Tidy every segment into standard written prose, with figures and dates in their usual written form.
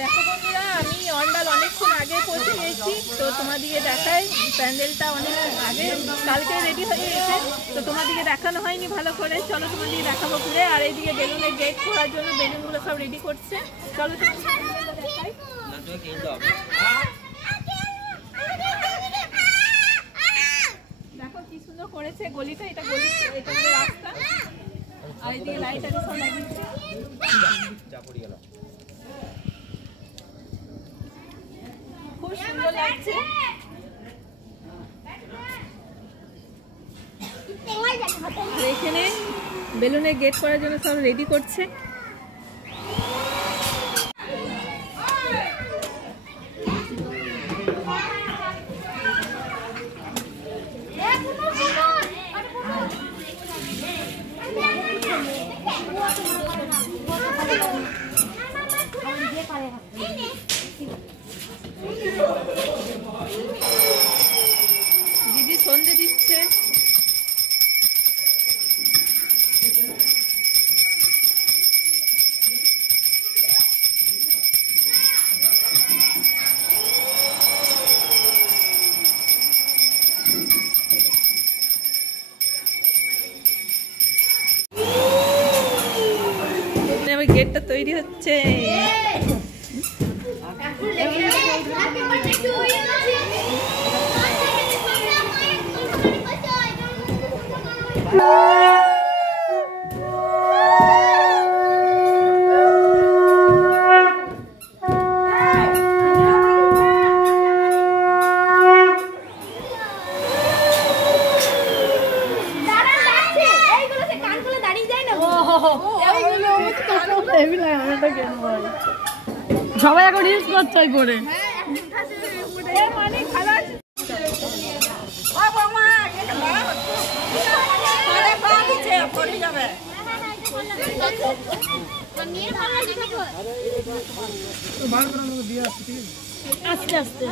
দেখো বন্ধুরা, আমি অন্ডাল অনেকক্ষণ আগে পৌঁছে গেছি। তো তোমাদিকে দেখাই, প্যান্ডেলটা অনেক আগে কালকে রেডি হয়ে গেছে। তো তোমাদিকে দেখানো হয়নি ভালো করে, চলো তোমাদিকে দেখাবো ঘুরে। আর এইদিকে বেলুনের গেট খোলার জন্য বেলুনগুলো সব রেডি করছে। চলো দেখাই। দেখো কি সুন্দর করেছে গলিটা, এটা গলি, এটা হলো রাস্তা। আর এইদিকে লাইট আছে সব লাগিয়েছে। খুব সুন্দর লাগছে। এখানে বেলুনের গেট করার জন্য সব রেডি করছে। দিদি সন্ধে দিচ্ছে। আমার গেটটা তৈরি হচ্ছে। সবাই এখন রিলস করছে পরে। আস্তে আস্তে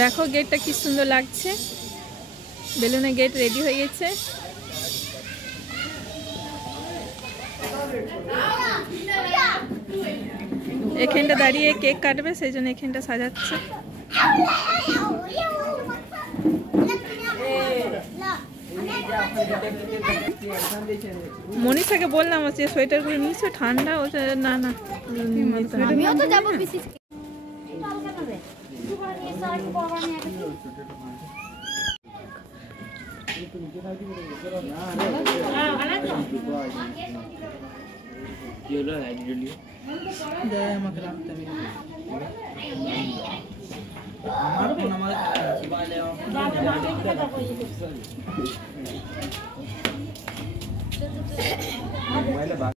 দেখো গেটটা কি সুন্দর লাগছে। বেলুনের গেট রেডি হয়ে গেছে। এখানটা দাঁড়িয়ে কেক কাটবে, সেই জন্য এখানটা সাজাচ্ছে। মনীষাকে বললাম যে সোয়েটার করে নিয়েছো, ঠান্ডা ওটা। না না, আমিও তো যাবো পিসি। আমার